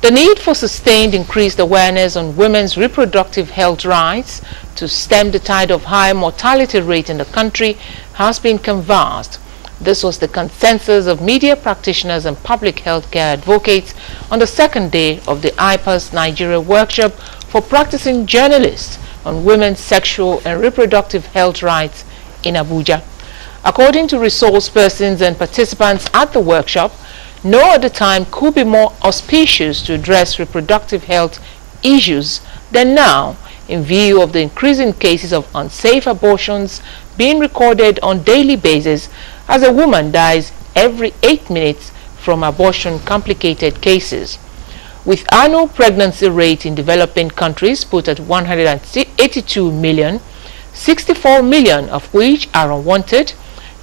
The need for sustained increased awareness on women's reproductive health rights to stem the tide of high mortality rate in the country has been canvassed. This was the consensus of media practitioners and public health care advocates on the second day of the Ipas-Nigeria workshop for practicing journalists on women's sexual and reproductive health rights in Abuja. According to resource persons and participants at the workshop, no other time could be more auspicious to address reproductive health issues than now, in view of the increasing cases of unsafe abortions being recorded on a daily basis, as a woman dies every 8 minutes from abortion-complicated cases. With annual pregnancy rate in developing countries put at 182 million, 64 million of which are unwanted,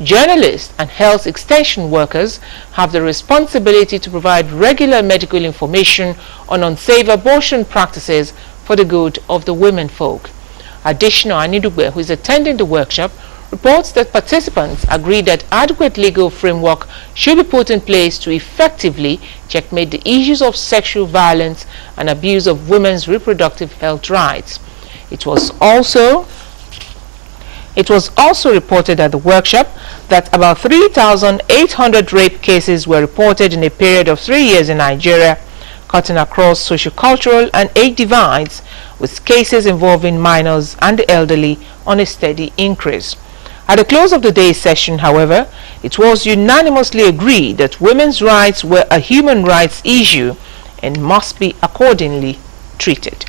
journalists and health extension workers have the responsibility to provide regular medical information on unsafe abortion practices for the good of the women folk. Additional Anidugbe, who is attending the workshop, reports that participants agree that adequate legal framework should be put in place to effectively checkmate the issues of sexual violence and abuse of women's reproductive health rights. It was also reported at the workshop that about 3,800 rape cases were reported in a period of 3 years in Nigeria, cutting across socio-cultural and age divides, with cases involving minors and the elderly on a steady increase. At the close of the day's session, however, it was unanimously agreed that women's rights were a human rights issue and must be accordingly treated.